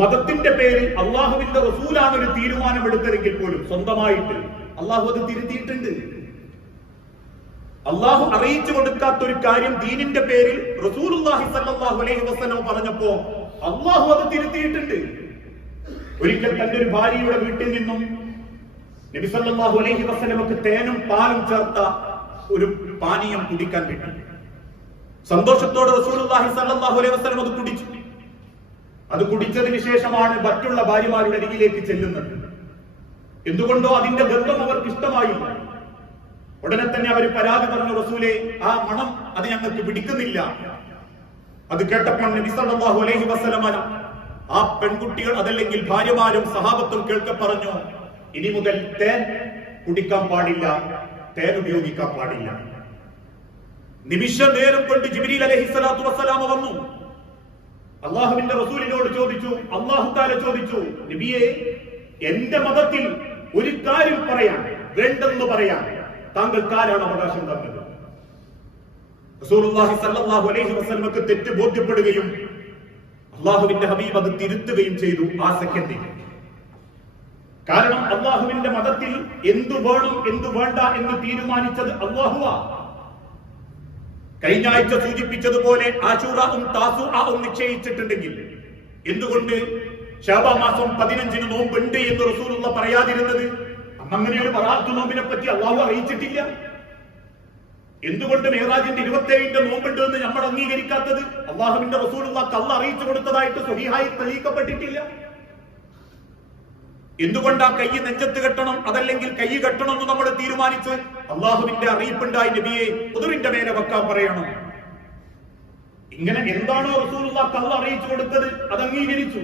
മതത്തിന്റെ പേരിൽ അള്ളാഹുവിന്റെ റസൂലാണ് ഒരു തീരുമാനമെടുത്തതെങ്കിൽ പോലും സ്വന്തമായിട്ട് അള്ളാഹു അത് തിരുത്തിയിട്ടുണ്ട്. അള്ളാഹു അറിയിച്ചു കൊടുക്കാത്ത ഒരു കാര്യം ദീനിന്റെ പേരിൽ റസൂലുള്ളാഹി സ്വല്ലല്ലാഹു അലൈഹി വസല്ലം പറഞ്ഞപ്പോ അള്ളാഹു അത് തിരുത്തിയിട്ടുണ്ട്. ഒരിക്കൽ തന്റെ ഒരു ഭാര്യയുടെ വീട്ടിൽ നിന്നും നബി സല്ലല്ലാഹു അലൈഹി വസല്ലമക്ക് തേനും പാലും ചേർത്ത ഒരു പാനീയം കുടിക്കാൻ കിട്ടി. സന്തോഷത്തോടെ റസൂലുള്ളാഹി സ്വല്ലല്ലാഹു അലൈഹി വസല്ലം അത് കുടിച്ചു. അത് കുടിച്ചതിന് ശേഷമാണ് മറ്റുള്ള ഭാര്യമാരുടെ അരികിലേക്ക് ചെല്ലുന്നത്. എന്തുകൊണ്ടോ അതിന്റെ ഗന്ധം അവർക്ക് ഇഷ്ടമായില്ല. ഉടനെ തന്നെ അവർ പരാതി പറഞ്ഞു, റസൂലേ, ആ മണം അത് ഞങ്ങൾക്ക് പിടിക്കുന്നില്ല. അത് കേട്ടപ്പോൾ നബി സല്ലല്ലാഹു അലൈഹി വസല്ലം ആ പെൺകുട്ടികൾ അതല്ലെങ്കിൽ ഭാര്യമാരും സഹാബത്തും കേൾക്കെ പറഞ്ഞു, ഇനി മുതൽ തേൻ കുടിക്കാൻ പാടില്ല, തേൻ ഉപയോഗിക്കാൻ പാടില്ല. നിമിഷ നേരം കൊണ്ട് ജിബ്രീൽ അലൈഹിസ്സലാത്തു വസ്സലാം വന്നു. അള്ളാഹുവിന്റെ റസൂലിനോട് ചോദിച്ചു, അള്ളാഹു തആല ചോദിച്ചു, നബിയെ, എന്റെ മതത്തിൽ ഒരു കാര്യം പറയാൻ വേണ്ടെന്ന് പറയാൻ താങ്കൾക്ക് ആരാണ് അവകാശം തന്നത്? റസൂലുള്ളാഹി സ്വല്ലല്ലാഹു അലൈഹി വസല്ലമക്ക് തെറ്റ് ബോധ്യപ്പെടുകയും അള്ളാഹുവിന്റെ ഹബീബ് അത് തിരുത്തുകയും ചെയ്തു ആ സെക്കൻഡിൽ. കാരണം അള്ളാഹുവിന്റെ മതത്തിൽ എന്തു വേണം എന്തു വേണ്ട എന്ന് തീരുമാനിച്ചത് അള്ളാഹുവാ. കഴിഞ്ഞ ആഴ്ച സൂചിപ്പിച്ചതുപോലെ ആശൂറയും താസൂഅയും നിശ്ചയിച്ചിട്ടുണ്ടെങ്കിൽ എന്തുകൊണ്ട് ശഅബാൻ മാസം 15 നോമ്പുണ്ട് എന്ന് റസൂലുള്ള പറയാതിരുന്നത്? അങ്ങനെ ഒരു ബറാഅത്ത് നോമ്പിനെ പറ്റി അള്ളാഹു അറിയിച്ചിട്ടില്ല. എന്തുകൊണ്ട് മിഅ്റാജിന്റെ 27 നോമ്പുണ്ട് എന്ന് നമ്മൾ അംഗീകരിക്കാത്തത്? അള്ളാഹുവിന്റെ റസൂലുള്ളാഹി അല്ലാഹു അറിയിച്ചു കൊടുത്തതായിട്ട് സ്വഹീഹായി തെളിയിക്കപ്പെട്ടിട്ടില്ല. എന്തുകൊണ്ട് ആ കൈ നെഞ്ചത്ത് കെട്ടണം അതല്ലെങ്കിൽ കൈ കെട്ടണം എന്ന് നമ്മൾ തീരുമാനിച്ച് അള്ളാഹുവിന്റെ അറിയിപ്പുണ്ടായി, നബിയെ ഉദുറിന്റെ മേലെ വെക്കാൻ പറയണം. ഇങ്ങനെ എന്താണോ റസൂലുള്ളാഹി അല്ലാഹു അറിയിച്ചു കൊടുത്തത് അത് അംഗീകരിച്ചു.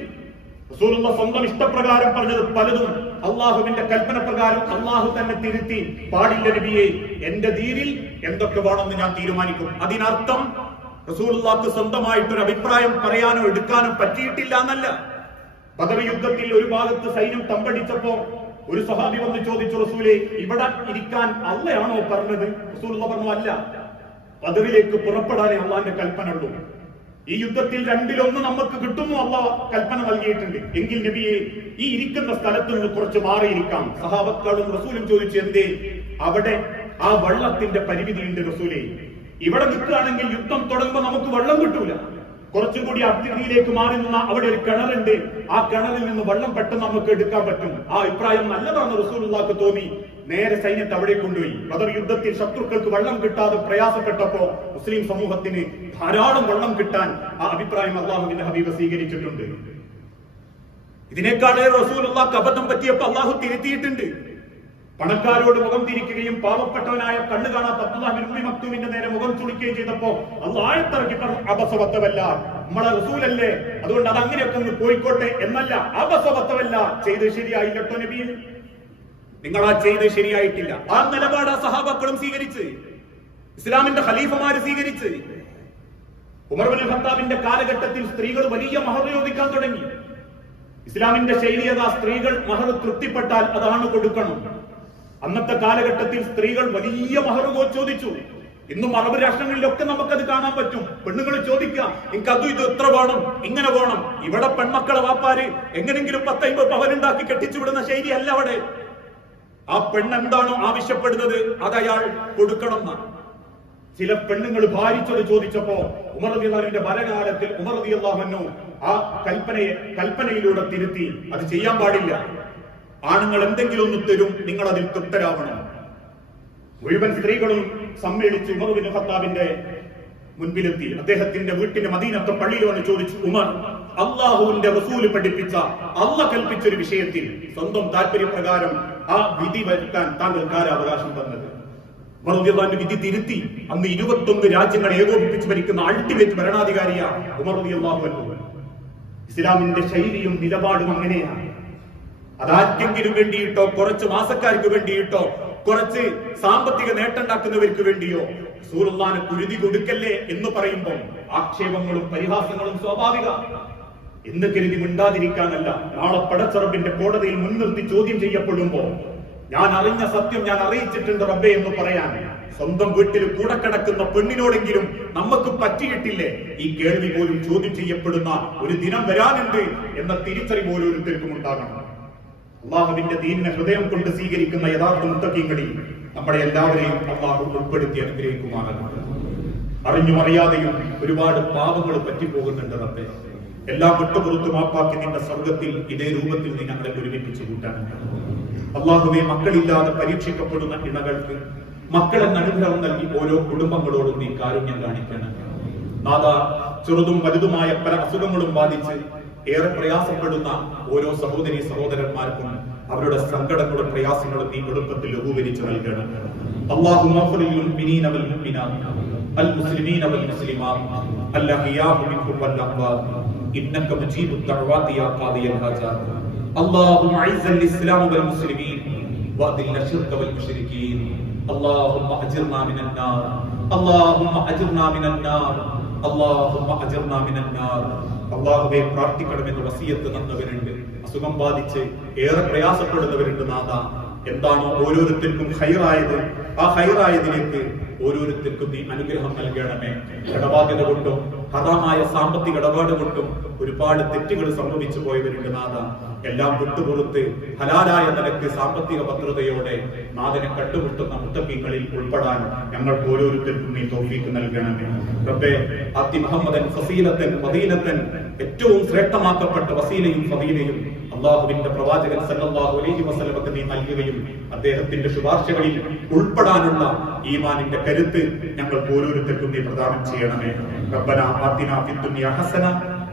റസൂലുള്ളാഹി സ്വന്തം ഇഷ്ടപ്രകാരം പറഞ്ഞത് പലതും അള്ളാഹുവിന്റെ കൽപ്പന പ്രകാരം അള്ളാഹു തന്നെ തിരുത്തി, പാടില്ല നബിയെ, എന്റെ ദീനിൽ എന്തൊക്കെ വേണമെന്ന് ഞാൻ തീരുമാനിക്കും. അതിനർത്ഥം റസൂലുള്ളാഹിക്ക് സ്വന്തമായിട്ടൊരു അഭിപ്രായം പറയാനോ എടുക്കാനോ പറ്റിയിട്ടില്ല എന്നല്ല. ബദർ യുദ്ധത്തിൽ ഒരു ഭാഗത്ത് സൈന്യം തമ്പടിച്ചപ്പോ ഒരു സ്വഹാബി വന്ന് ചോദിച്ചു, റസൂലേ, ഇവിടെ ഇരിക്കാൻ അള്ളയാണോ പറഞ്ഞത്? റസൂലുള്ളാഹി പറഞ്ഞു, അല്ല, ബദറിലേക്ക് പുറപ്പെടാനേ അള്ളാന്റെ കൽപ്പന ഉള്ളൂ. ഈ യുദ്ധത്തിൽ 2-1 നമുക്ക് കിട്ടുന്നു അള്ളാഹ് കൽപ്പന നൽകിയിട്ടുണ്ട്. എങ്കിൽ നബിയെ, ഈ ഇരിക്കുന്ന സ്ഥലത്ത് നിന്ന് കുറച്ച് മാറിയിരിക്കാം. സഹാബത്തും റസൂലും ചോദിച്ചു, എന്തേ? അവിടെ ആ വെള്ളത്തിന്റെ പരിമിതിയുണ്ട് റസൂലേ. ഇവിടെ നിൽക്കുകയാണെങ്കിൽ യുദ്ധം തുടങ്ങുമ്പോൾ നമുക്ക് വെള്ളം കിട്ടൂല. കുറച്ചുകൂടി അതിഥിയിലേക്ക് മാറി നിന്ന അവിടെ ഒരു കിണറുണ്ട്, ആ കിണറിൽ നിന്ന് വെള്ളം പെട്ടെന്ന് നമുക്ക് എടുക്കാൻ പറ്റും. ആ അഭിപ്രായം നല്ലതാണെന്ന് റസൂലുള്ളാഹിക്ക് തോന്നി. നേരെ സൈന്യത്തെ അവിടെ കൊണ്ടുപോയി. ബദർ യുദ്ധത്തിൽ ശത്രുക്കൾക്ക് വെള്ളം കിട്ടാതെ പ്രയാസപ്പെട്ടപ്പോ മുസ്ലിം സമൂഹത്തിന് ധാരാളം വെള്ളം കിട്ടാൻ ആ അഭിപ്രായം അള്ളാഹുവിന്റെ ഹബീബ് സ്വീകരിച്ചിട്ടുണ്ട്. ഇതിനേക്കാളേ റസൂലുള്ളാഹിക്ക് അബദ്ധം പറ്റിയപ്പോ അള്ളാഹു തിരുത്തിയിട്ടുണ്ട്. പണക്കാരോട് മുഖം തിരിക്കുകയും പാവപ്പെട്ടവനായ കണ്ണു കാണാത്ത അബ്ദുല്ലാഹ് ബിൻ ഉമ്മി മക്തൂമിന്റെ നേരെ മുഖം ചുളിക്കുകയും ചെയ്തപ്പോ അള്ളാഹു ആയത്തിറക്കി പറഞ്ഞു, അബസവത്തവല്ല, നമ്മളെ റസൂലല്ലേ, അതുകൊണ്ട് അത് അങ്ങനെയൊക്കെ ഒന്ന് പോയിക്കോട്ടെ എന്നല്ല. അബസവത്തവല്ല, ചെയ്ത് ശരിയായില്ലോ നബിയെ, നിങ്ങളാ ചെയ്ത് ശരിയായിട്ടില്ല. ആ നിലപാട് ആ സഹാബാക്കളും സ്വീകരിച്ച്, ഇസ്ലാമിന്റെ ഖലീഫമാര് സ്വീകരിച്ച്. ഉമർ ഇബ്നുൽ ഖത്താബിന്റെ കാലഘട്ടത്തിൽ സ്ത്രീകൾ വലിയ മഹർ ചോദിക്കാൻ തുടങ്ങി. ഇസ്ലാമിന്റെ ശൈലിയത, സ്ത്രീകൾ മഹർ തൃപ്തിപ്പെട്ടാൽ അതാണ് കൊടുക്കണം. അന്നത്തെ കാലഘട്ടത്തിൽ സ്ത്രീകൾ വലിയ മഹർ ചോദിച്ചു. ഇന്നും അറബ് രാഷ്ട്രങ്ങളിലൊക്കെ നമുക്കത് കാണാൻ പറ്റും. പെണ്ണുങ്ങൾ ചോദിക്കാം, എനിക്ക് അതും ഇത് എത്ര വേണം, ഇങ്ങനെ വേണം. ഇവിടെ പെൺമക്കളെ വാപ്പാര് എങ്ങനെങ്കിലും 10-50 പവനുണ്ടാക്കി കെട്ടിച്ചു വിടുന്ന ശൈലി അല്ല അവിടെ. ആ പെണ്ണെന്താണോ ആവശ്യപ്പെടുന്നത് അത് അയാൾ കൊടുക്കണം എന്നാണ്. ചില പെണ്ണുങ്ങൾ ഭാരിച്ചത് ചോദിച്ചപ്പോ ഉമർ റളിയല്ലാഹുവിന്റെ ഭരണകാലത്തിൽ ഉമർ റളിയല്ലാഹു അൻഹു ആ കൽപ്പനയിലൂടെ തിരുത്തി, അത് ചെയ്യാൻ പാടില്ല. ആണുങ്ങൾ എന്തെങ്കിലും ഒന്ന് തരും, നിങ്ങൾ അതിൽ തൃപ്തരാവണം. മുഴുവൻ സ്ത്രീകളും സമ്മേളിച്ച് ഉമർ ഇബ്നു ഖത്താബിന്റെ മുൻപിലെത്തി. അദ്ദേഹത്തിന്റെ വീട്ടിന്റെ മദീനത്തെ പള്ളിയിൽ വന്ന് ചോദിച്ചു, ഉമർ, അള്ളാഹുവിന്റെ റസൂല് പഠിപ്പിച്ച, അള്ളാഹ് കൽപ്പിച്ച ഒരു വിഷയത്തിൽ സ്വന്തം താല്പര്യപ്രകാരം ആ വിധി വരുത്താൻ താങ്കൾക്ക് ആരാ അവകാശം തന്നത്? ഉമർ റളിയല്ലാഹു അൻഹു വിധി തിരുത്തി. അന്ന് 21 രാജ്യങ്ങളെ ഏകോപിപ്പിച്ച് ഭരിക്കുന്ന അൾട്ടിമേറ്റ് ഭരണാധികാരിയാണ് ഉമർ റളിയല്ലാഹു അൻഹു. ഇസ്ലാമിന്റെ ശൈലിയും നിലപാടും അങ്ങനെയാണ്. അതാർക്കെങ്കിലും വേണ്ടിയിട്ടോ, കുറച്ച് മാസക്കാർക്ക് വേണ്ടിയിട്ടോ, കുറച്ച് സാമ്പത്തിക നേട്ടമുണ്ടാക്കുന്നവർക്ക് വേണ്ടിയോ റസൂലുള്ളാഹിനെ കുരുതി കൊടുക്കല്ലേ എന്ന് പറയുമ്പോൾ ആക്ഷേപങ്ങളും പരിഹാസങ്ങളും സ്വാഭാവിക. എന്ന് കരുതി മിണ്ടാതിരിക്കാനല്ല, നാളെ പടച്ചറബിന്റെ കോടതിയിൽ മുൻനിർത്തി ചോദ്യം ചെയ്യപ്പെടുമ്പോ ഞാൻ അറിഞ്ഞ സത്യം ഞാൻ അറിയിച്ചിട്ടുണ്ട് റബ്ബേ എന്ന് പറയാൻ സ്വന്തം വീട്ടിൽ കൂടെ കിടക്കുന്ന പെണ്ണിനോടെങ്കിലും നമുക്ക് പറ്റിയിട്ടില്ലേ? ഈ കേൾവി പോലും ചോദ്യം ചെയ്യപ്പെടുന്ന ഒരു ദിനം വരാനുണ്ട് എന്ന തിരിച്ചറിവ് ഓരോരുത്തർക്കും ഉണ്ടാകണം. അള്ളാഹുവിന്റെ ദീനിനെ ഹൃദയം കൊണ്ട് സ്വീകരിക്കുന്ന യഥാർത്ഥ മുത്തഖീങ്ങളിൽ നമ്മളെ എല്ലാവരെയും അള്ളാഹു ഉൾപ്പെടുത്തി അനുഗ്രഹിക്കുമാറാകട്ടെ. അറിഞ്ഞും അറിയാതെയും ഒരുപാട് പാപങ്ങൾ പറ്റിപ്പോകുന്നുണ്ട് റബ്ബേ. എല്ലാം വിട്ടുപുറത്തു മാപ്പാക്കി നിന്റെ സ്വർഗത്തിൽ ഇതേ രൂപത്തിൽ നീ ഞങ്ങളെ ഒരുമിപ്പിച്ചു കൂട്ടാനുണ്ട്. അള്ളാഹുവെ, മക്കളില്ലാതെ പരീക്ഷിക്കപ്പെടുന്ന ഇണകൾക്ക് മക്കളെന്ന അനുഗ്രഹം നൽകി ഓരോ കുടുംബങ്ങളോടും നീ കാരുണ്യം കാണിക്കണം. നാഥ, ചെറുതും വലുതുമായ പല അസുഖങ്ങളും ബാധിച്ച് ഏറെ പ്രയാസപ്പെടുന്ന ഓരോ സഹോദരി സഹോദരന്മാർക്കും അവരുടെ സങ്കടങ്ങളും പ്രയാസങ്ങളും നീ എളുപ്പത്തിൽ ലഘൂകരിച്ച് നൽകണം. اللهم اغفر للمؤمنين والمؤمنات المسلمين والمسلمات الأحياء منهم والأموات إنك مجيب الدعوات يا قاضي الحاجات. اللهم أعز الإسلام والمسلمين وأذل الشرك والمشركين. اللهم أجرنا من النار. اللهم أجرنا من النار. اللهم أجرنا من النار. അള്ളാഹുവെ, പ്രാർത്ഥിക്കണമെന്ന് വസിയത്ത് തന്നവരുണ്ട്. അസുഖം ബാധിച്ച് ഏറെ പ്രയാസപ്പെടുന്നവരുണ്ട്. നാഥ, എന്താണോ ഓരോരുത്തർക്കും ഹൈറായത്, ആ ഹൈറായതിലേക്ക് ഓരോരുത്തർക്കും നീ അനുഗ്രഹം നൽകണമേ. കടബാധ്യത കൊണ്ടും ഹറാമായ സാമ്പത്തിക ഇടപാട് കൊണ്ടും ഒരുപാട് തെറ്റുകൾ സംഭവിച്ചു പോയവരുണ്ട്. നാഥ, എല്ലാം വിട്ടുപുറത്ത് ഹലാലായ നിലക്ക് സാമ്പത്തിക ഭദ്രതയോടെ നാഥനെ കണ്ടുമുട്ടുന്ന മുത്തഖീങ്ങളിൽ ഉൾപ്പെടാൻ ഞങ്ങൾക്ക് ഓരോരുത്തർക്കും നീ തൗഫീഖ് നൽകണമേ. റബ്ബേ, ആത്തി മുഹമ്മദൻ ഫസീലത്തൻ ഫദീലത്തൻ, ഏറ്റവും ശ്രേഷ്ഠമാക്കപ്പെട്ട വസീലയും ഫദീലയും അള്ളാഹുവിന്റെ പ്രവാചകൻ സല്ലല്ലാഹു അലൈഹി വസല്ലമക്ക് നീ നൽകുകയും അദ്ദേഹത്തിന്റെ ശുപാർശകളിൽ ഉൾപ്പെടാനുള്ള ഈമാനിന്റെ കരുത്ത് ഞങ്ങൾക്ക് ഓരോരുത്തർക്കും നീ പ്രദാനം ചെയ്യണമേ. റബ്ബനാ ആതിനാ ഫിദ്ദുനിയ ഹസന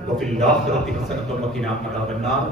വഫിൽ ആഖിറതി ഹസനത വഖിനാ അദാബന്നാർ.